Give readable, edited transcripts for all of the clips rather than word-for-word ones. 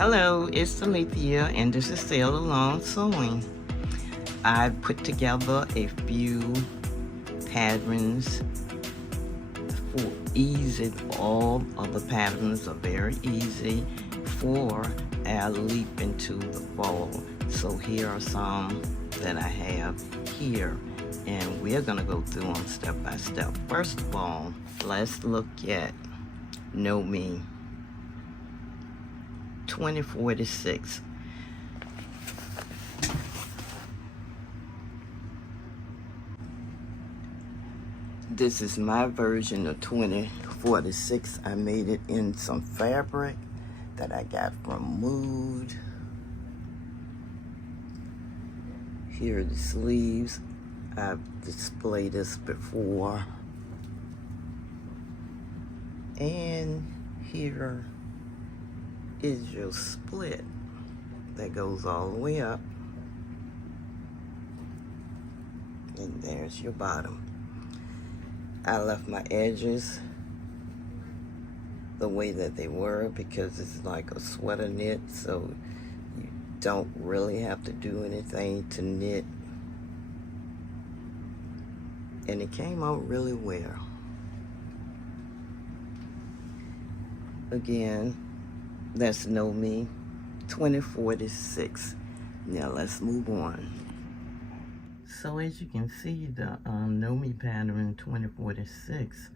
Hello, it's Alethea, and this is Sail Along Sewing. I've put together a few patterns for easy. All of the patterns are very easy for our leap into the fall. So here are some that I have here, and we're gonna go through them step by step. First of all, let's look at Know Me 2046. This is my version of 2046. I made it in some fabric that I got from Mood. Here are the sleeves. I've displayed this before. And here is your split that goes all the way up. And there's your bottom. I left my edges the way that they were because it's like a sweater knit, so you don't really have to do anything to knit. And it came out really well. Again, that's Know Me 2046. Now let's move on. So as you can see, the Know Me pattern 2046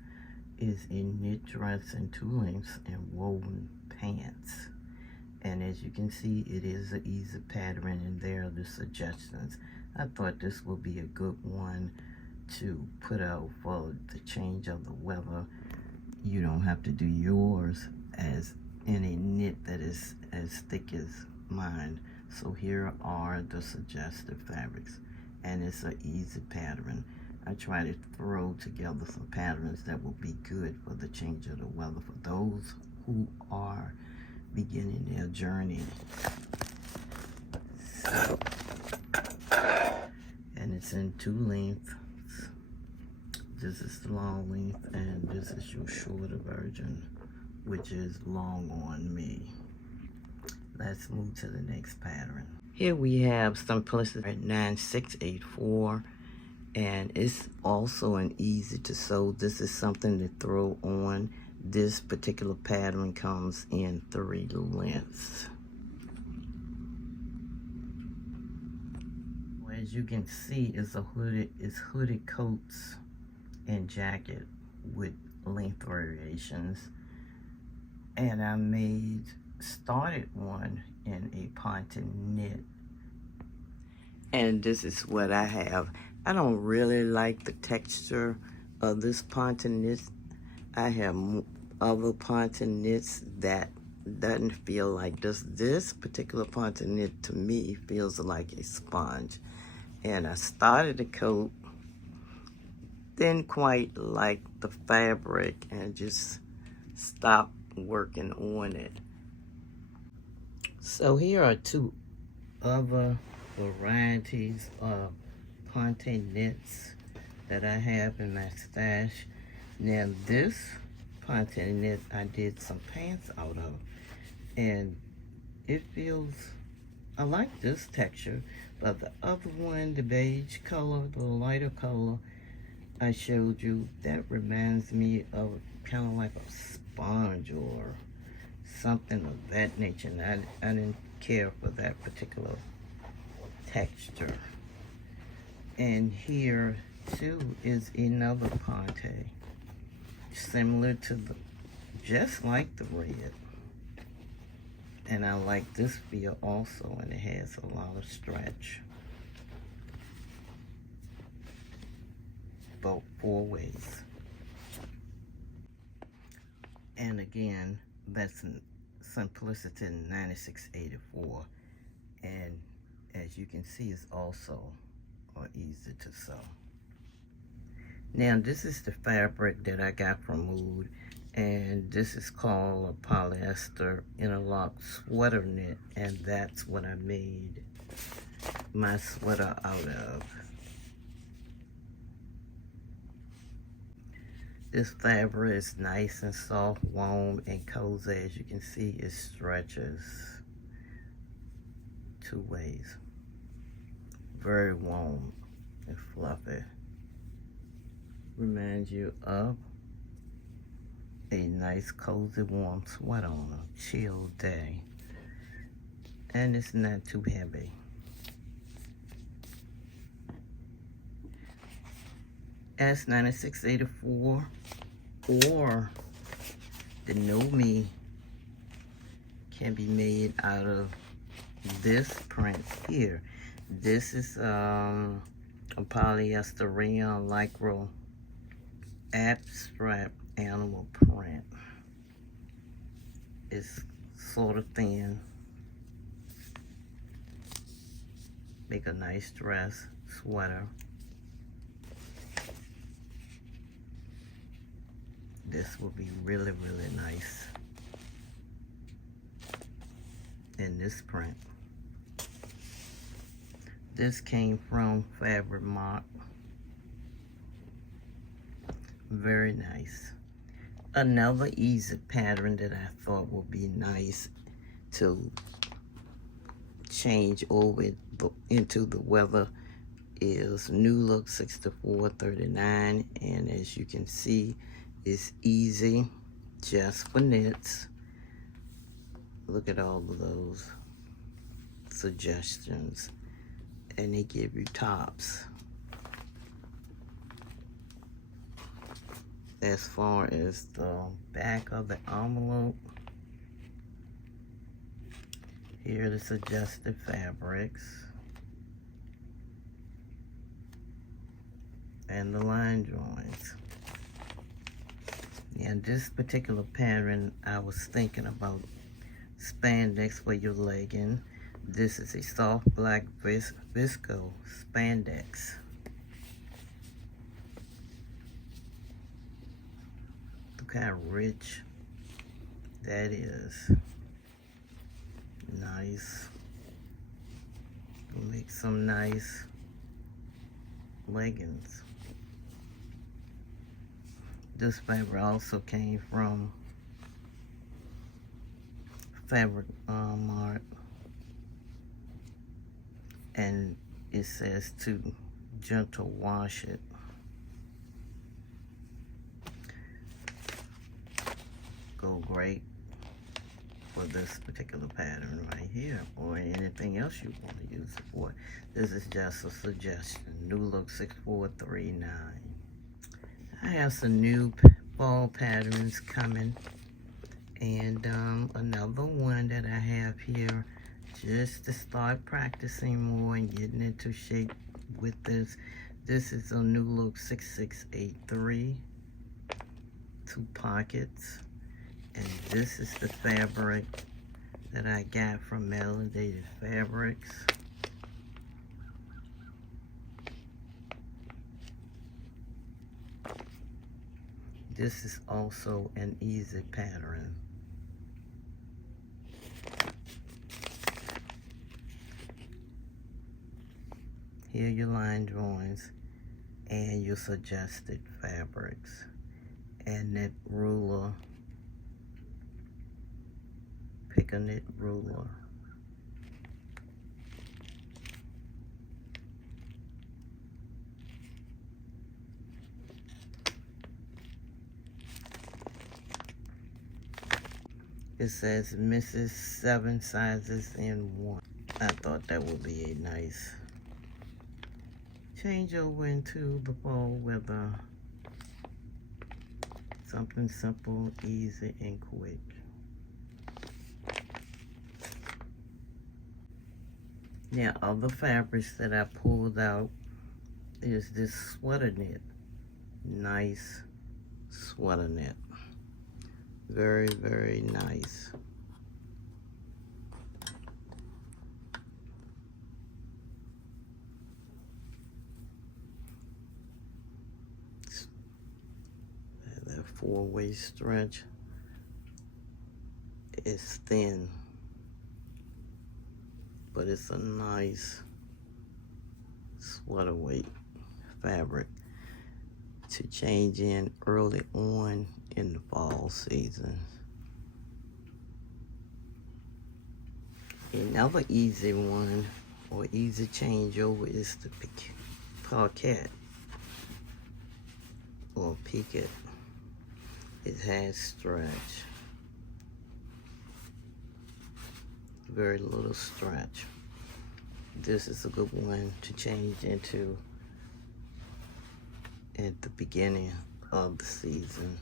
is a knit dress in 2 lengths and woven pants. And as you can see, it is an easy pattern, and there are the suggestions. I thought this would be a good one to put out for the change of the weather. You don't have to do yours as in a knit that is as thick as mine. So here are the suggested fabrics, and it's an easy pattern. I try to throw together some patterns that will be good for the change of the weather for those who are beginning their journey. So, and it's in 2 lengths. This is the long length, and this is your shorter version, which is long on me. Let's move to the next pattern. Here we have Simplicity 9684, and it's also an easy to sew. This is something to throw on. This particular pattern comes in 3 lengths. As you can see, it's hooded coats and jacket with length variations. And I started one in a ponton knit. And this is what I have. I don't really like the texture of this ponton knit. I have other ponton knits that doesn't feel like this. This particular ponton knit to me feels like a sponge. And I started the coat, didn't quite like the fabric, and just stopped working on it. So here are 2 other varieties of ponton knits that I have in my stash. Now this ponton knit I did some pants out of, and it feels, I like this texture, but the other one, the beige color, the lighter color I showed you, that reminds me of kind of like a sponge or something of that nature, and I didn't care for that particular texture. And here too is another ponte, similar to just like the red. And I like this feel also, and it has a lot of stretch. Both 4 ways. And again, that's Simplicity 9684. And as you can see, it's also easy to sew. Now this is the fabric that I got from Mood, and this is called a polyester interlock sweater knit, and that's what I made my sweater out of. This fabric is nice and soft, warm, and cozy. As you can see, it stretches. two ways. Very warm and fluffy. Reminds you of a nice cozy warm sweater on a chill day. And it's not too heavy. S9684 or the Know Me can be made out of this print here. This is a polyester rayon lycra abstract animal print. It's sort of thin. Make a nice dress, sweater. This will be really, really nice in this print. This came from Fabric Mark. Very nice. Another easy pattern that I thought would be nice to change over into the weather is New Look 6439, and as you can see, it's easy, just for knits. Look at all of those suggestions, and they give you tops. As far as the back of the envelope, here are the suggested fabrics and the line drawings. Now this particular pattern, I was thinking about spandex for your legging. This is a soft black visco spandex. Look how rich that is. Nice. We'll make some nice leggings. This fabric also came from Fabric Mart, and it says to gentle wash it. Go great for this particular pattern right here, or anything else you want to use it for. This is just a suggestion. New Look 6439. I have some new fall patterns coming, and another one that I have here just to start practicing more and getting into shape with this. This is a New Look 6683, 2 pockets, and this is the fabric that I got from Melanated Fabrics. This is also an easy pattern. Here are your line drawings and your suggested fabrics. And knit ruler. Pick a knit ruler. It says Mrs. 7 sizes in 1. I thought that would be a nice change over into the fall weather. Something simple, easy, and quick. Now, other fabrics that I pulled out is this sweater knit. Nice sweater knit. Very, very nice. That 4-way stretch is thin, but it's a nice sweater weight fabric to change in early on in the fall season. Another easy one or easy changeover is the pocket or picket. It has stretch, very little stretch. This is a good one to change into at the beginning of the season.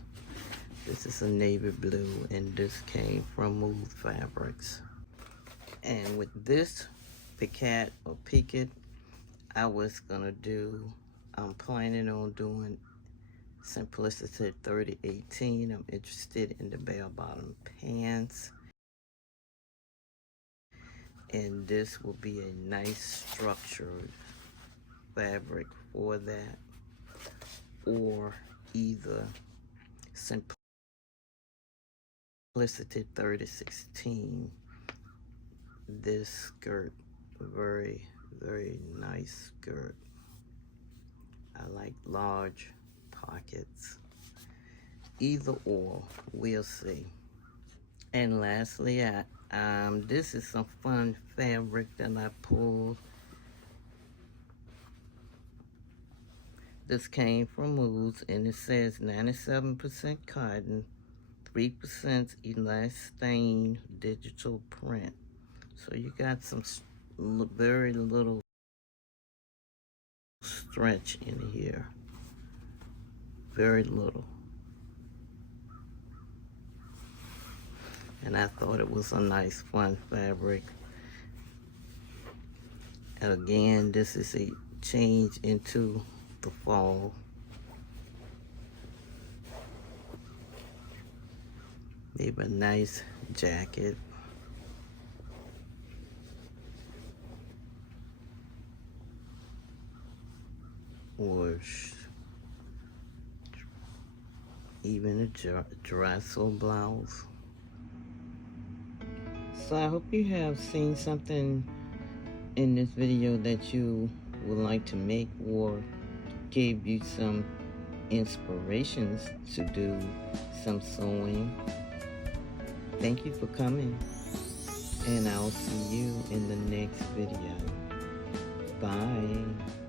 This is a navy blue, and this came from Move Fabrics. And with this picket or picket, I'm planning on doing Simplicity 3018. I'm interested in the bell bottom pants. And this will be a nice structured fabric for that. Or either Simplicity 3016. This skirt, very, very nice skirt. I like large pockets. Either or, we'll see. And lastly, this is some fun fabric that I pulled. This came from Moods, and it says 97% cotton, 3% elastane digital print. So you got some very little stretch in here. Very little. And I thought it was a nice, fun fabric. And again, this is a change into the fall. Maybe a nice jacket. Or even a dress or blouse. So I hope you have seen something in this video that you would like to make or gave you some inspirations to do some sewing. Thank you for coming, and I'll see you in the next video. Bye.